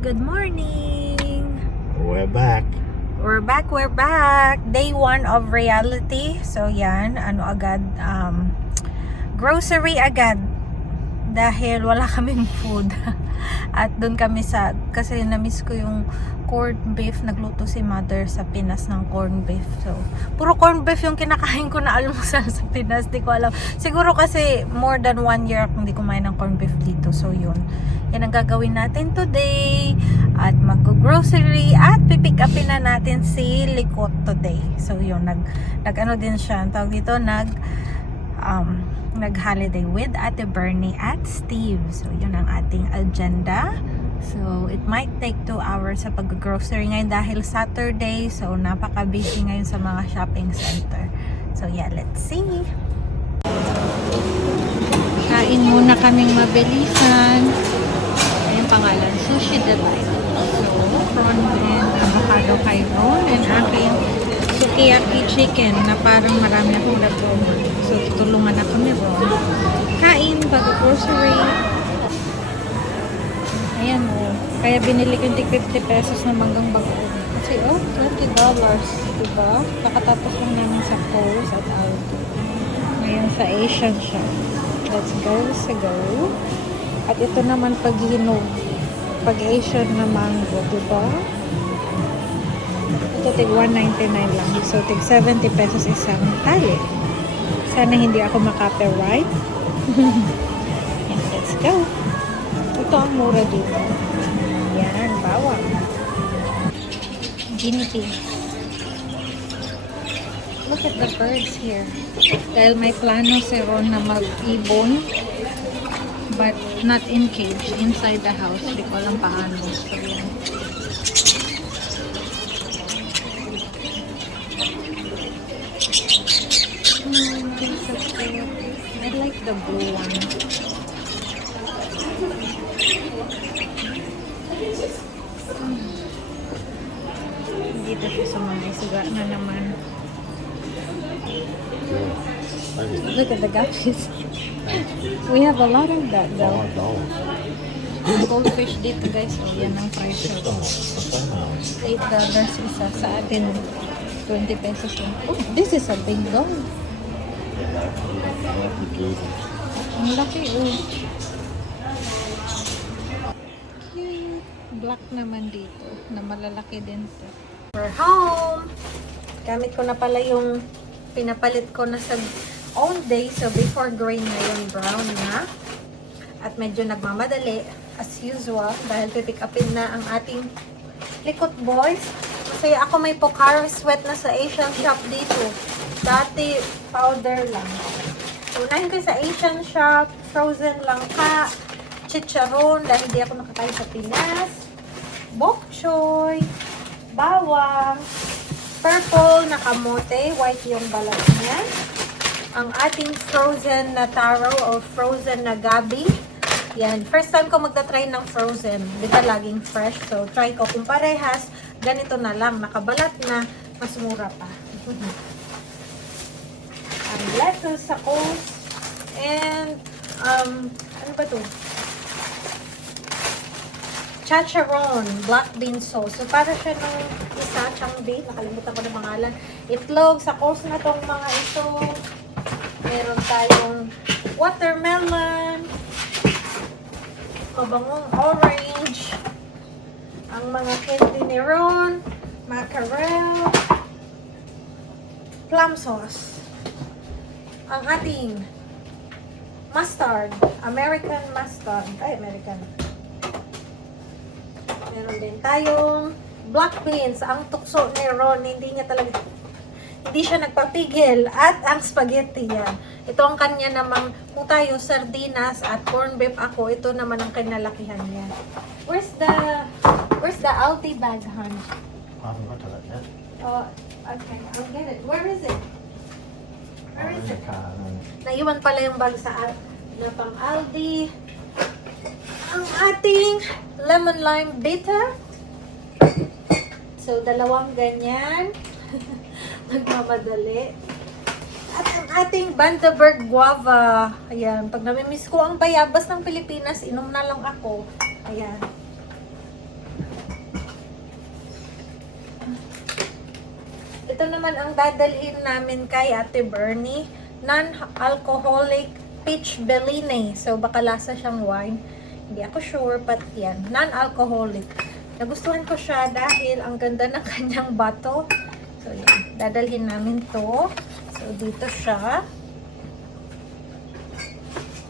Good morning! We're back. We're back! Day 1 of reality. So yan, grocery agad. Dahil wala kaming food. At doon kami kasi na-miss ko yung corned beef. Nagluto si mother sa Pinas ng corned beef. So, puro corned beef yung kinakain ko na almusal sa Pinas. Di ko alam. Siguro kasi more than 1 year akong hindi kumain ng corned beef dito. So, yun. Yan ang gagawin natin today. At mag-grocery. At pipick upin na natin si Likot today. So, yun. Nag-ano din siya. Ang tawag dito, nag-holiday with Ate Bernie at Steve. So, yun ang ating agenda. So, it might take 2 hours sa pag-grocery ngayon dahil Saturday. So, napaka-busy ngayon sa mga shopping center. So, yeah, let's see. Kain muna kaming mabilisan. Ayun pangalan, Sushi Delight. So, prawn and avocado kay Ron and aking sukiyaki chicken na parang marami akong nagawin. So, tutulungan na kami Ron. Kain, pag-grocery. Ayan o. Kaya binili ko yung 50 pesos na manggang bagoong. Kasi $20. Diba? Kakatapos lang namin sa Kohl's at Aldi. Ngayon sa Asian shop. Let's go sa go. At ito naman pag-hinog. Pag-Asian na mango. Diba? Ito tig $1.99 lang. So tig 70 pesos isang tali. Sana hindi ako maka-copyright. Let's go. Ito ang mura dito. Yan, bawang. Guinea pig. Look at the birds here. Dahil may plano si Ron na mag-ibon. But not in cage. Inside the house. Hindi ko alam paano. So, yan. I like the blue one. Dito siya sa mga isuga na naman. Look at the guppies. We have a lot of that though. Goldfish dito guys. Oh, yan ang price. $8 isa. Sa atin 20 pesos lang. Oh, this is a big dog. Ang laki oh. Cute. Black naman dito. Na malalaki din to. We're home. Gamit ko na pala yung pinapalit ko na sa own day. So before green ngayon brown na. At medyo nagmamadali as usual dahil pipick upin na ang ating Likot boys. Kasi ako may Pocari Sweat na sa Asian shop dito. Dati powder lang. So unahin ko sa Asian shop, frozen langka, chicharon dahil hindi ako nakakain sa Pinas, bok choy, bawang, purple na kamote, white yung balat niya, ang ating frozen na taro o frozen na gabi. Yan, first time ko magta-try ng frozen. Di ba laging fresh? So try ko kung parehas, ganito na lang, nakabalat na, mas mura pa. Lettuce sa coast and ano ba to? Chacharon black bean sauce. So para siya nung isa changbi, nakalimutan ko na pangalan. Itlog sa coast na tong mga ito. Meron tayong watermelon, kabangong orange, ang mga candy ni Ron, mackerel, plum sauce. Ang ating mustard, American mustard. Ay, American. Meron din tayong black beans. Ang tukso ni Ron, hindi siya nagpapigil. At ang spaghetti yan. Ito ang kanya namang, kung tayo sardinas at corned beef ako, ito naman ang kinalakihan niya. Where's the Aldi bag, hon? I haven't got to that yet. Okay, I'll get it. Where is it? Where is it? Car. Naiwan pala yung bag sa na pang Aldi. Ang ating lemon lime bitter. So, dalawang ganyan. Nagmamadali. At ang ating Bundaberg guava. Ayan. Pag namimiss ko ang bayabas ng Pilipinas, inom na lang ako. Ayan. Ito naman ang dadalhin namin kay Ate Bernie. Non-alcoholic peach Bellini. So, baka lasa siyang wine. Hindi ako sure, but yan. Non-alcoholic. Nagustuhan ko siya dahil ang ganda ng kanyang bottle. So, yan. Dadalhin namin to. So, dito siya.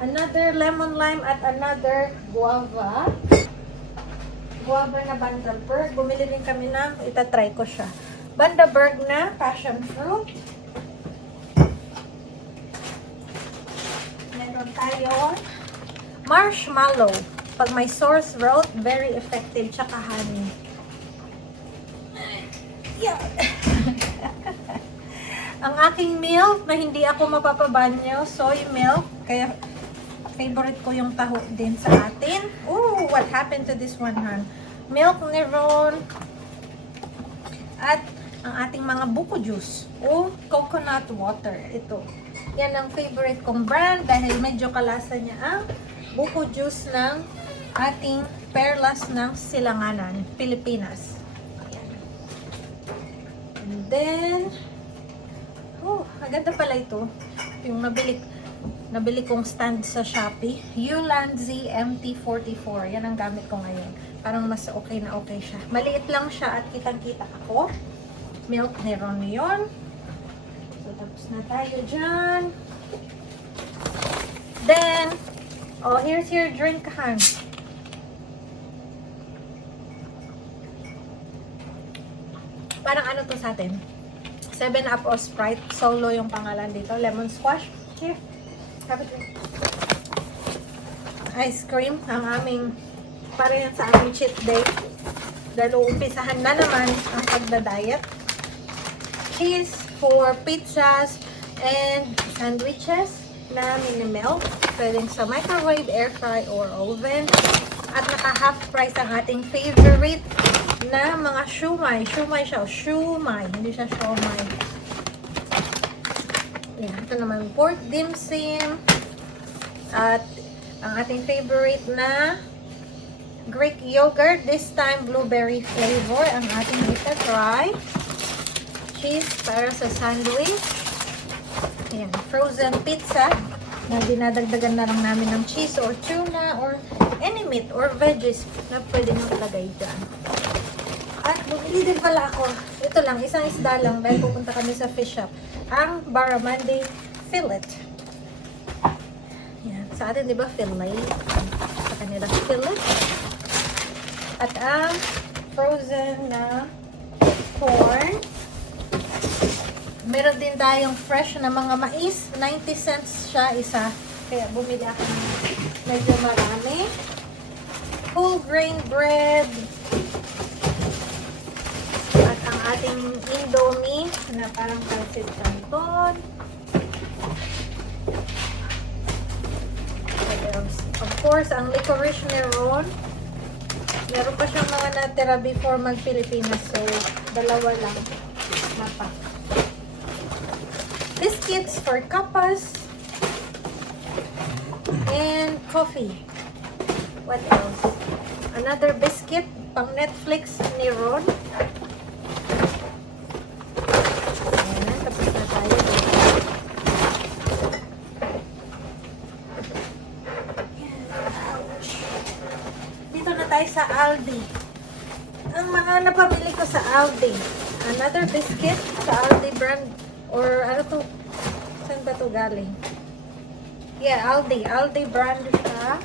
Another lemon lime at another guava. Guava na Bundaberg. Bumili din kami ng, itatry ko siya. Bundaberg na passion fruit. Meron tayong marshmallow. Pag may sore throat, very effective. Tsaka honey. Yeah. Ang aking milk na hindi ako mapapabanyo, soy milk. Kaya favorite ko yung taho din sa atin. Ooh, what happened to this one, hon? Milk ni Ron. At ang ating mga buko juice. O coconut water. Ito. Yan ang favorite kong brand dahil medyo kalasa niya ang buko juice ng ating Perlas ng Silanganan, Pilipinas. Ayan. And then, oh, maganda pala ito. Yung nabili kong stand sa Shopee. Ulanzi MT44. Yan ang gamit ko ngayon. Parang mas okay na okay siya. Maliit lang siya at kitang-kita ako. Milk ni Ron yun. So, tapos na tayo dyan. Then, oh, here's your drink, Han. Parang ano to sa atin? 7-Up o Sprite. Solo yung pangalan dito. Lemon squash. Here. Have a drink. Ice cream. Ang aming, para yan sa aming cheat day. Dahil uumpisahan na naman ang pagda-diet. Cheese for pizzas and sandwiches na mini-melt. Pwedeng sa microwave, air fry, or oven. At naka-half price ang ating favorite na mga shumai. Shumai siya. Shumai. Hindi siya shumai. Yan. Ito naman pork dim sum. At ang ating favorite na Greek yogurt. This time blueberry flavor. Ang ating itatry. Cheese para sa sandwich. Ayan. Frozen pizza. Na dinadagdagan na lang namin ng cheese or tuna or any meat or veggies na pwede nang ilagay dyan. At bumili din pala ako. Ito lang, isang isda lang dahil pupunta kami sa fish shop. Ang barramundi fillet. Yan. Sa atin, di ba, fillet? Sa kanila, fillet. At ang frozen na corn. Meron din tayong fresh na mga mais. 90 cents siya isa. Kaya bumili ako ng medyo marami. Whole grain bread. At ang ating Indomie na parang pancit canton. Of course, ang licorice ni Ron. Meron pa siyang mga natira before mag-Pilipinas. So, dalawa lang. Mapak. Biscuits for kapas. And coffee. What else? Another biscuit pang Netflix ni Ron. Ayan, tapos na tayo. Ouch. Dito na tayo sa Aldi. Ang mga napamili ko sa Aldi. Another biscuit sa Aldi brand. Or ano to? Saan ba to galing? Yeah, Aldi. Aldi brand siya.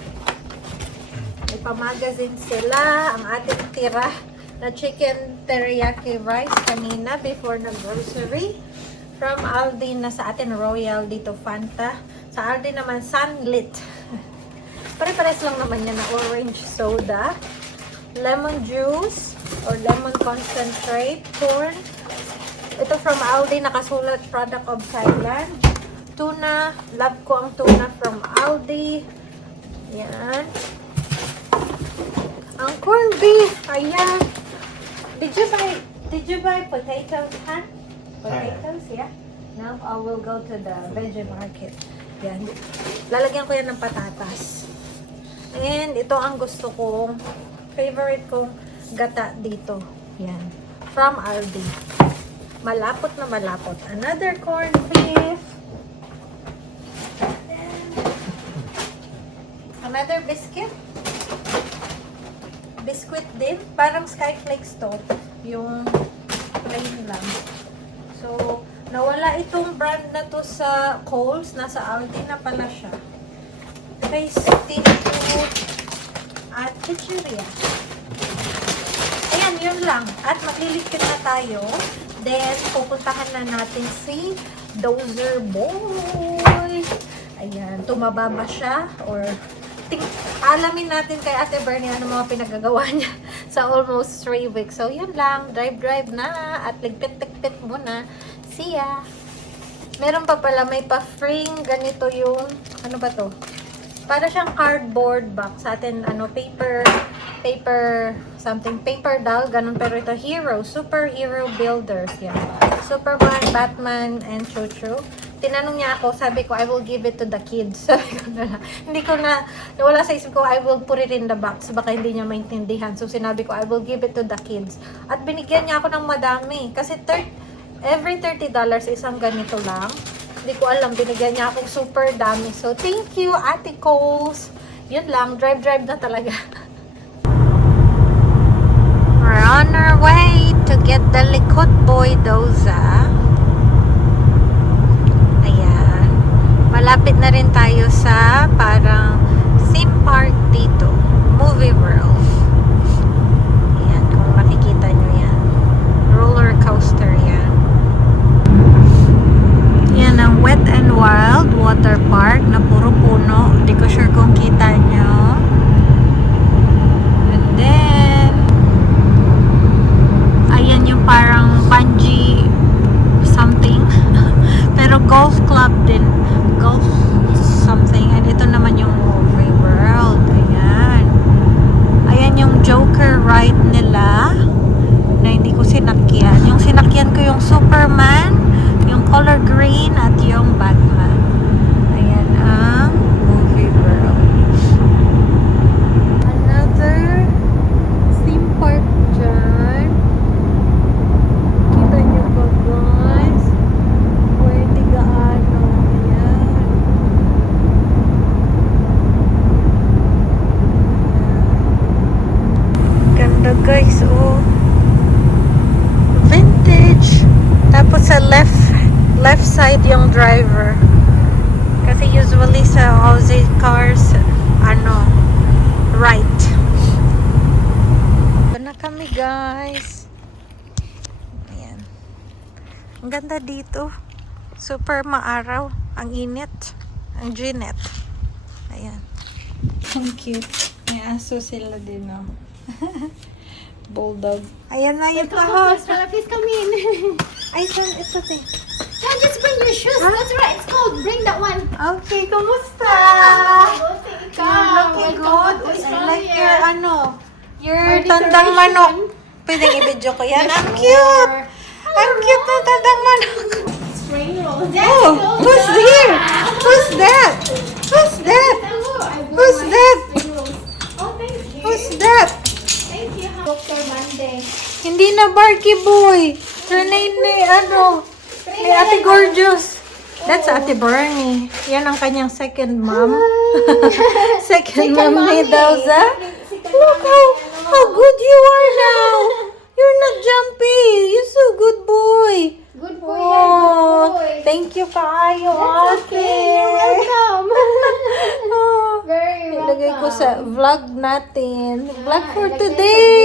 May pamagazine sila. Ang ating tira na chicken teriyaki rice kanina before na grocery. From Aldi na sa atin Royal dito Fanta. Sa Aldi naman Sunlit. Pare-pares lang naman yan na orange soda. Lemon juice or lemon concentrate. Corn. Ito from Aldi, nakasulat product of Thailand. Tuna, love ko ang tuna from Aldi. Yan. Ang corned beef, ayan. Did you buy potatoes, Han? Potatoes, yeah? Now I will go to the veggie market. Yan. Lalagyan ko yan ng patatas. And ito ang gusto kong, favorite kong gata dito. Yan. From Aldi. malapot na malapot. Another corned beef. Another biscuit. Biscuit din. Parang Skyflakes to. Yung plain lang. So, nawala itong brand na to sa Kohl's. Nasa Aldi na pala siya. Tasty food at pizzeria. Ayan, yun lang. At magliligpit na tayo. Then, pupuntahan na natin si Dozer Boy. Ayan, tumaba ba siya? Or alamin natin kay Ate Bernie ano mga pinagagawa niya sa almost 3 weeks. So, yun lang. Drive na. At ligpit-ligpit muna. See ya! Meron pa pala, may pa-frame. Ganito yung, ano ba to? Para siyang cardboard box. Sa atin, ano, paper doll. Ganun. Pero ito, superhero builders. Yan. Superman, Batman, and Chuchu. Tinanong niya ako, sabi ko, I will give it to the kids. Sabi ko na lang. Hindi ko na, wala sa isip ko, I will put it in the box. Baka hindi niya maintindihan. So, sinabi ko, I will give it to the kids. At binigyan niya ako ng madami. Kasi every $30 isang ganito lang. Hindi ko alam, binigyan niya akong super dami. So, thank you, Ate Coles. Yun lang, drive na talaga. We're on our way to get the Likot Boy Doza. Ayan. Malapit na rin tayo sa parang theme park dito. Movie World. Ayan, kung makikita nyo yan. Roller coaster yan. Yan ang Wet n Wild Water Park na puro puno. Hindi ko sure kung kita nyo. And then, ayan yung parang bungee something. Pero golf club din. Golf something. And ito naman yung Movie World. Ayan. Ayan yung Joker ride nila na hindi ko sinakyan. Yung sinakyan ko yung Superman, yung color green, at yung Batman. Ayan ang Movie World. Another theme park dyan. Kita nyo ba guys? Pwede gaano. Ayan. Ganda guys, oh. Vintage. Tapos sa left side yung driver. Kasi usually sa Aussie cars, ano, right. Ito na kami guys. Ayan. Ang ganda dito. Super maaraw. Ang init. Ang ginet. Ayan. Ang cute. May aso sila din, oh. Bulldog. Ayan na yung house. Please come in. Ay, son, it's okay. Yeah, just bring your shoes. That's right. It's cold. Bring that one. Okay, kumusta? You're You're looking good. I like your, your tandang manok. Pwedeng i-video ko yan. Ang cute! Ang cute ng tandang manok. Spring roll. Oh, who's here? Who's that? Who's that? Who's that? Oh, thank you. Who's that? Thank you. Dr. Monday. Hindi na Barky Boy. Her name ni, ni Ate Gorgeous. That's Ate Bernie. Yan ang kanyang second mom. Second mom ni Doza. Look how good you are now. You're not jumpy. You're so good boy. Good boy. Oh, Good boy. thank you kaayo, That's okay. You're welcome. Oh, Very welcome. ilagay ko sa vlog natin. Vlog for today.